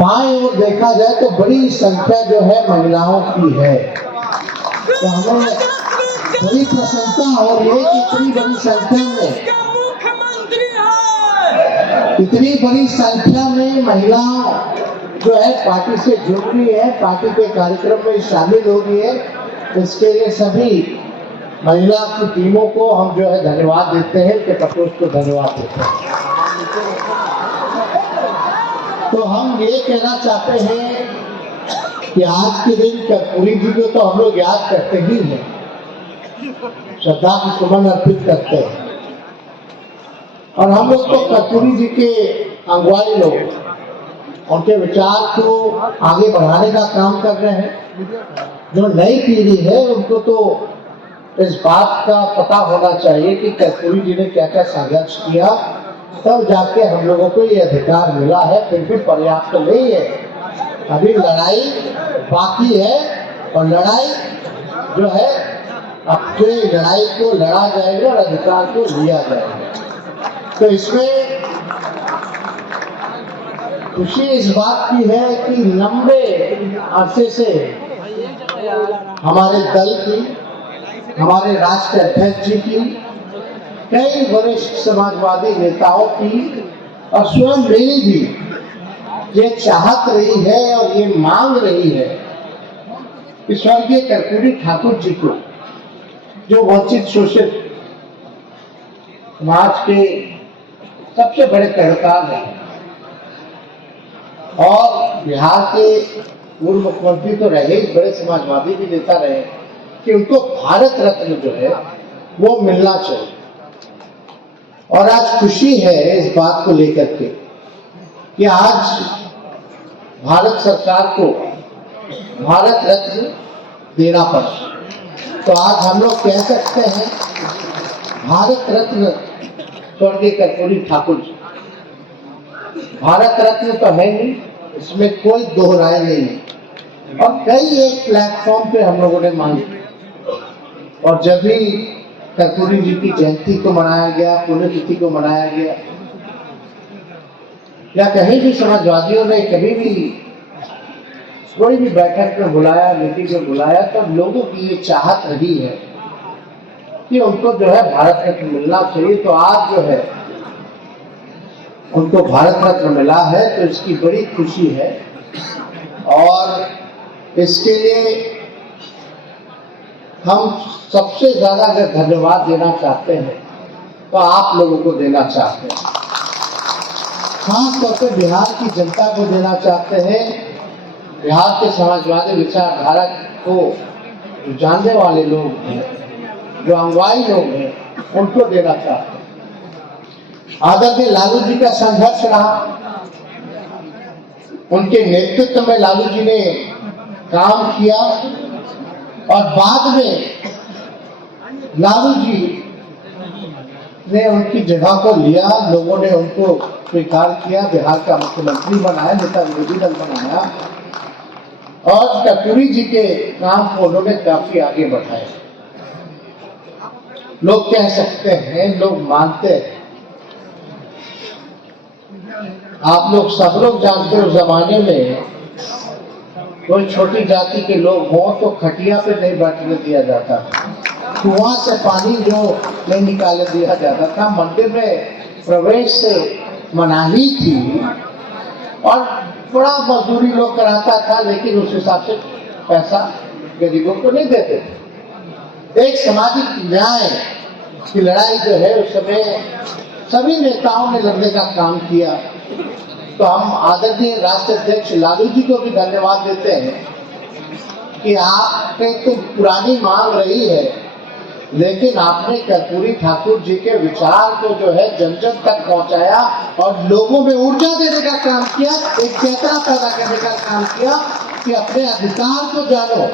बाएं ओर देखा जाए तो बड़ी संख्या जो है महिलाओं की है। तो हमें बड़ी प्रसन्नता हो रही है कि इतनी बड़ी संख्या में महिलाओं जो है पार्टी से जुड़ रही है, पार्टी के कार्यक्रम में शामिल हो रही है। इसके लिए सभी महिला की टीमों को हम जो है धन्यवाद देते हैं, के प्रकोष्ठ को धन्यवाद देते हैं। तो हम ये कहना चाहते हैं कि आज के दिन कर्पूरी जी को तो हम लोग याद करते ही हैं, श्रद्धा की सुमन अर्पित करते हैं, और हम लोग तो कर्पूरी जी के अगुवाई लोग उनके विचार को आगे बढ़ाने का काम कर रहे हैं। जो नई पीढ़ी है उनको तो इस बात का पता होना चाहिए कि कर्पूरी जी ने क्या क्या संघर्ष किया, तब जाके हम लोगों को ये अधिकार मिला है। फिर भी पर्याप्त नहीं है, अभी लड़ाई बाकी है, और लड़ाई जो है अपनी लड़ाई को लड़ा जाएगा और अधिकार को लिया जाएगा। तो इसमें खुशी इस बात की है कि लंबे अरसे से हमारे दल की, हमारे राष्ट्रीय अध्यक्ष जी की, कई वरिष्ठ समाजवादी नेताओं की और स्वयं मेरी भी ये चाहत रही है और ये मांग रही है कि स्वर्गीय कर्पूरी ठाकुर जी को, जो वंचित शोषित समाज के सबसे बड़े कर्णकार हैं और बिहार के पूर्व मुख्यमंत्री तो रहे, बड़े समाजवादी भी नेता रहे, कि उनको भारत रत्न जो है वो मिलना चाहिए। और आज खुशी है इस बात को लेकर के कि आज भारत सरकार को भारत रत्न देना पड़ा। तो आज हम लोग कह सकते हैं भारत रत्न स्वर्गीय कर्पूरी ठाकुर जी। भारत रत्न तो है नहीं, इसमें कोई दो राय नहीं है। और कई एक प्लेटफॉर्म पे हम लोगों ने मांगी, और जब भी कर्पूरी जी की जयंती को मनाया गया, पुण्यतिथि को मनाया गया, या कहीं भी समाजवादियों ने कभी भी कोई भी बैठक में बुलाया, मीटिंग में बुलाया, तो लोगों की ये चाहत रही है कि उनको जो है भारत रत्न मिलना चाहिए। तो आज जो है उनको भारत रत्न मिला है, तो इसकी बड़ी खुशी है। और इसके लिए हम सबसे ज्यादा अगर धन्यवाद देना चाहते हैं तो आप लोगों को देना चाहते हैं, खास तौर पर बिहार की जनता को देना चाहते हैं। बिहार के समाजवादी विचारधारा को जो जानने वाले लोग हैं, जो अगुवाई लोग हैं, उनको देना चाहते हैं। आदरणीय लालू जी का संघर्ष रहा, उनके नेतृत्व में लालू जी ने काम किया, और बाद में लालू जी ने उनकी जगह को लिया, लोगों ने उनको स्वीकार किया, बिहार का मुख्यमंत्री बनाया, नेता विरोधी दल बनाया, और कर्पूरी जी के काम को उन्होंने काफी आगे बढ़ाया। लोग कह सकते हैं, लोग मानते हैं, आप लोग सब लोग जानते हो, जमाने में कोई छोटी जाति के लोग हों तो खटिया पे नहीं बैठने दिया जाता था, कुआं से पानी जो नहीं निकाले दिया जाता था, मंदिर में प्रवेश से मनाही थी, और बड़ा मजदूरी लोग कराता था, लेकिन उस हिसाब से पैसा गरीबों को नहीं देते थे। एक सामाजिक न्याय की लड़ाई जो है उस समय सभी नेताओं ने लड़ने का काम किया। तो हम आदरणीय राष्ट्रीय अध्यक्ष लालू जी को भी धन्यवाद देते हैं कि आपने तो पुरानी मांग रही है, लेकिन आपने कर्पूरी ठाकुर जी के विचार को जो है जन जन तक पहुंचाया और लोगों में ऊर्जा देने का काम किया, एक चेतना पैदा करने का काम किया कि अपने अधिकार को जानो।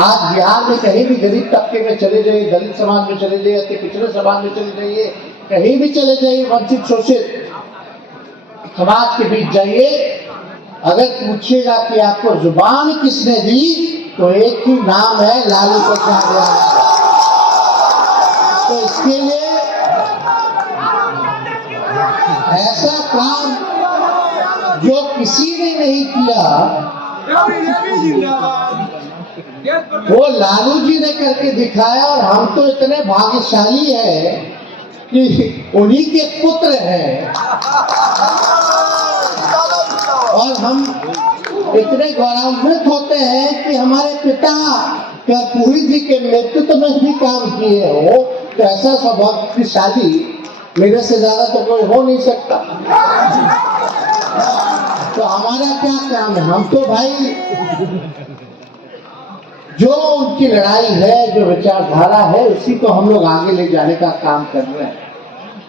आज बिहार में कहीं भी गरीब तबके में चले जाइए, दलित समाज में चले जाइए, अति पिछड़े समाज में चले जाइए, कहीं भी चले जाइए, वंचित शोषित समाज के बीच जाइए, अगर पूछिएगा कि आपको जुबान किसने दी, तो एक ही नाम है, लालू प्रसाद यादव। तो इसके लिए ऐसा काम जो किसी ने नहीं किया, वो लालू जी ने करके दिखाया। और हम तो इतने भाग्यशाली हैं कि उन्हीं के पुत्र हैं, और हम इतने गौरवान्वित होते हैं कि हमारे पिता कर्पूरी जी के नेतृत्व में भी काम किए हो। तो ऐसा सौभाग्यशाली मेरे से ज्यादा तो कोई हो नहीं सकता। तो हमारा क्या काम है? हम तो भाई जो उनकी लड़ाई है, जो विचारधारा है, उसी को हम लोग आगे ले जाने का काम कर रहे हैं।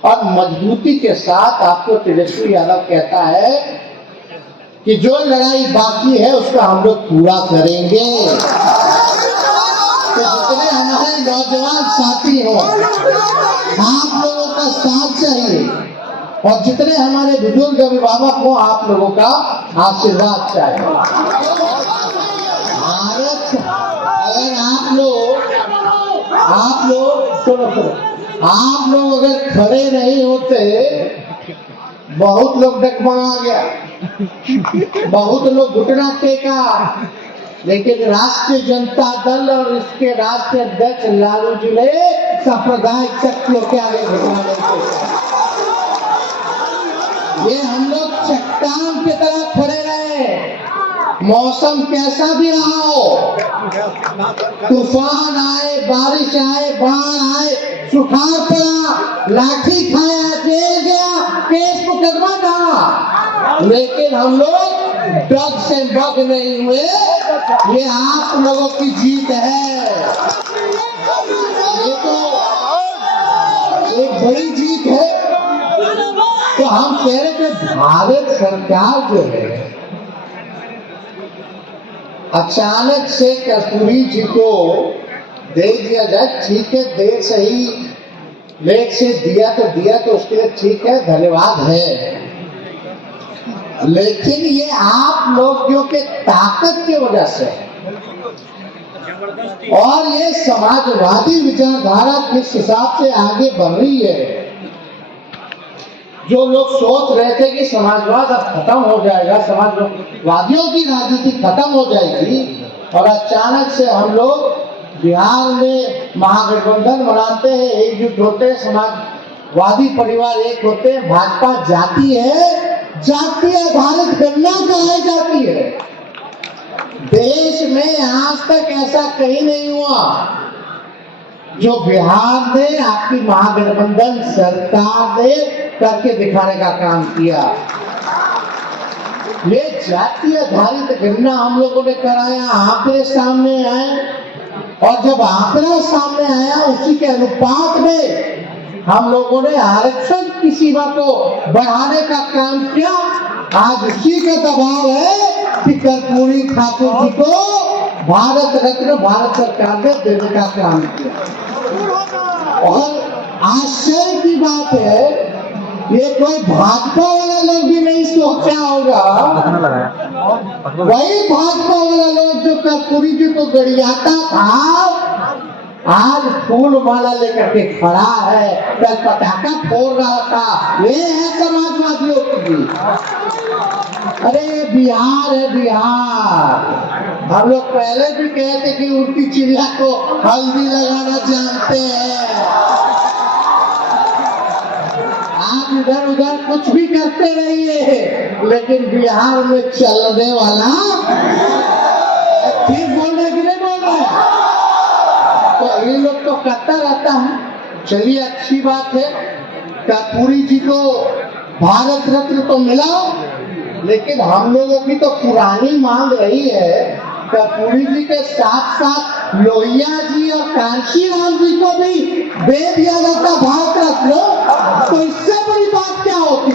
और मजबूती के साथ आपको तेजस्वी यादव कहता है कि जो लड़ाई बाकी है उसका हम लोग पूरा करेंगे। तो जितने हमारे नौजवान साथी हो, आप लोगों का साथ चाहिए, और जितने हमारे बुजुर्ग अभिभावक हो, आप लोगों का आशीर्वाद चाहिए। भारत, अगर आप लोग अगर खड़े नहीं होते, बहुत लोग डगमगा गया, बहुत लोग घुटना टेका, लेकिन राष्ट्रीय जनता दल और इसके राष्ट्रीय अध्यक्ष लालू जी ने सांप्रदायिक शक्तियों के आगे घुटना नहीं टेका। ये हम लोग चट्टान की तरह खड़े रहे, मौसम कैसा भी रहा हो, तूफान आए, बारिश आए, बाढ़ आए, सुखाड़ पड़ा, लाठी खाया, जेल गया, केस मुकदमा था, लेकिन हम लोग डग से बग नहीं हुए। ये आप लोगों की जीत है, ये तो एक बड़ी जीत है। तो हम कह रहे थे भारत सरकार जो है, अचानक से कर्पूरी जी को दे दिया जाए, ठीक है, देर से ही लेट से दिया तो उसके लिए ठीक है, धन्यवाद है। लेकिन ये आप लोगों के ताकत की वजह से, और ये समाजवादी विचारधारा किस हिसाब से आगे बढ़ रही है, जो लोग सोच रहे थे कि समाजवाद अब खत्म हो जाएगा, समाजवादियों की राजनीति खत्म हो जाएगी, और अचानक से हम लोग बिहार में महागठबंधन बनाते हैं, एकजुट होते हैं, समाजवादी परिवार एक होते हैं, भाजपा जाती है, जाति आधारित गणना कराई जाती है। देश में आज तक ऐसा कहीं नहीं हुआ जो बिहार ने आपकी महागठबंधन सरकार ने करके दिखाने का काम किया। ये जाति आधारित गणना हम लोगों ने कराया, आंकड़े सामने आए, और जब आंकड़ा सामने आया उसी के अनुपात में हम लोगों ने आरक्षण की सीमा को बढ़ाने का काम किया। आज उसी का दबाव है कि कर्पूरी ठाकुर जी को भारत रत्न भारत सरकार ने देने का काम किया। और आश्चर्य की बात है, ये कोई भाजपा वाला लोग भी नहीं सोचा होगा, वही भाजपा वाला लोग जो कर्पूरी जी को गरियाता था, आज फूल माला लेकर के खड़ा है, कल पटाखा फोड़ रहा था। ये है समाजवादियों की। अरे बिहार है, बिहार। हम लोग पहले भी कहते कि उनकी चिड़िया को हल्दी लगाना जानते हैं। आप इधर उधर कुछ भी करते रहिए, लेकिन बिहार में चलने वाला ठीक बोल रहे कि नहीं बोल रहे? तो ये लोग तो करता रहता है। चलिए, अच्छी बात है, कर्पूरी जी को भारत रत्न तो मिला, लेकिन हम लोगों की तो पुरानी मांग रही है कर्पूरी जी के साथ साथ लोहिया जी और कांशी राम जी को भी दे दिया जाता भारत रत्न, तो इससे बड़ी बात क्या होती।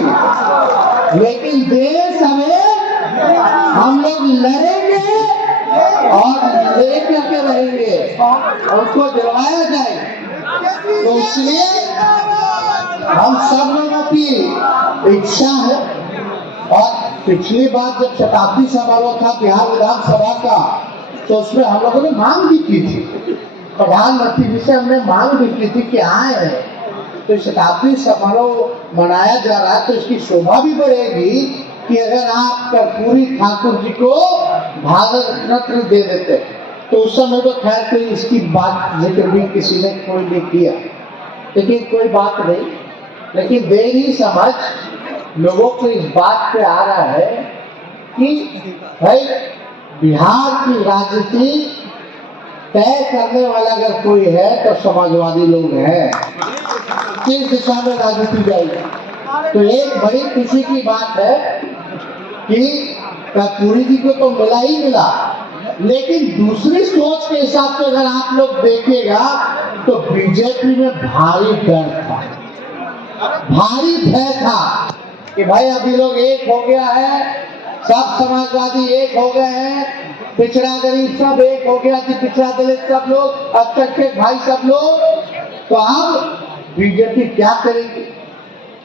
लेकिन देश हमें, हम लोग लड़ेंगे और लेकर के रहेंगे, उनको दिलवाया जाए। तो इसलिए हम सब लोगों की इच्छा है। और पिछली बार जब शताब्दी समारोह था बिहार विधानसभा का, तो उसमें हम लोगों ने मांग भी की थी, प्रधानमंत्री जी से हमने मांग भी की थी कि आए, तो शताब्दी समारोह मनाया जा रहा है तो इसकी शोभा भी बढ़ेगी, कि अगर आप कर्पूरी ठाकुर जी को भारत रत्न दे देते, तो उस समय तो खैर कोई इसकी बात जिक्र भी किसी ने कोई नहीं किया, लेकिन कोई बात नहीं। लेकिन देरी समझ लोगों को इस बात पे आ रहा है कि भाई बिहार की राजनीति तय करने वाला अगर कोई है तो समाजवादी लोग हैं, किस दिशा में राजनीति जाएगी। तो एक बड़ी खुशी की बात है कि कर्पूरी जी को तो मिला ही मिला, लेकिन दूसरी सोच के हिसाब से अगर आप लोग देखिएगा तो बीजेपी में भारी डर था, भारी भय था कि भाई अभी लोग एक हो गया है, सब समाजवादी एक हो गए हैं, पिछड़ा गरीब सब एक हो गया, पिछड़ा दलित सब लोग, अल्पसंख्यक भाई सब लोग, तो अब बीजेपी क्या करेगी।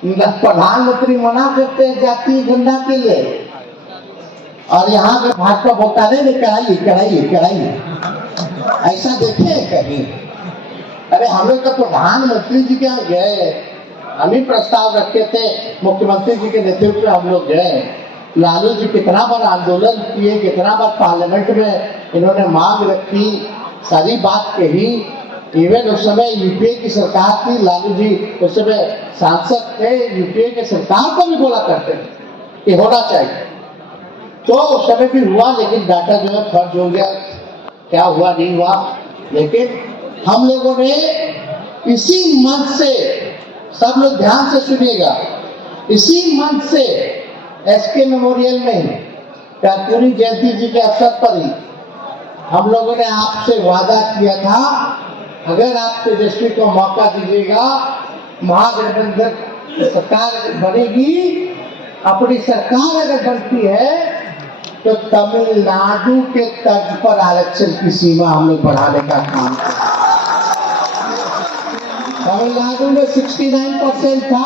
प्रधानमंत्री मना करते हैं जातीय गणना के लिए, और यहाँ पे भाजपा बोलता नहीं कराइए कराइए कराइए, ऐसा देखे कहीं। अरे हम लोग तो प्रधानमंत्री जी के यहाँ गए, हम ही प्रस्ताव रखे थे, मुख्यमंत्री जी के नेतृत्व में हम लोग गए, लालू जी कितना बार आंदोलन किए, कितना बार पार्लियामेंट में इन्होंने मांग रखी, सारी बात कही। इवन उस समय यूपीए की सरकार थी, लालू जी उस समय सांसद थे, यूपीए की सरकार को भी बोला करते थे कि होना चाहिए, तो उस समय भी हुआ, लेकिन डाटा जो है फर्ज हो गया, क्या हुआ नहीं हुआ। लेकिन हम लोगों ने इसी मंच से, सब लोग ध्यान से सुनिएगा, इसी मंच से एसके मेमोरियल में ही कर्पूरी जयंती जी के अवसर पर ही हम लोगों ने आपसे वादा किया था, अगर आप तेजस्वी को मौका दीजिएगा, महागठबंधन सरकार बनेगी, अपनी सरकार अगर बनती है तो तमिलनाडु के तर्ज पर आरक्षण की सीमा हम लोग बढ़ाने का काम करेंगे। तमिलनाडु में 69% था,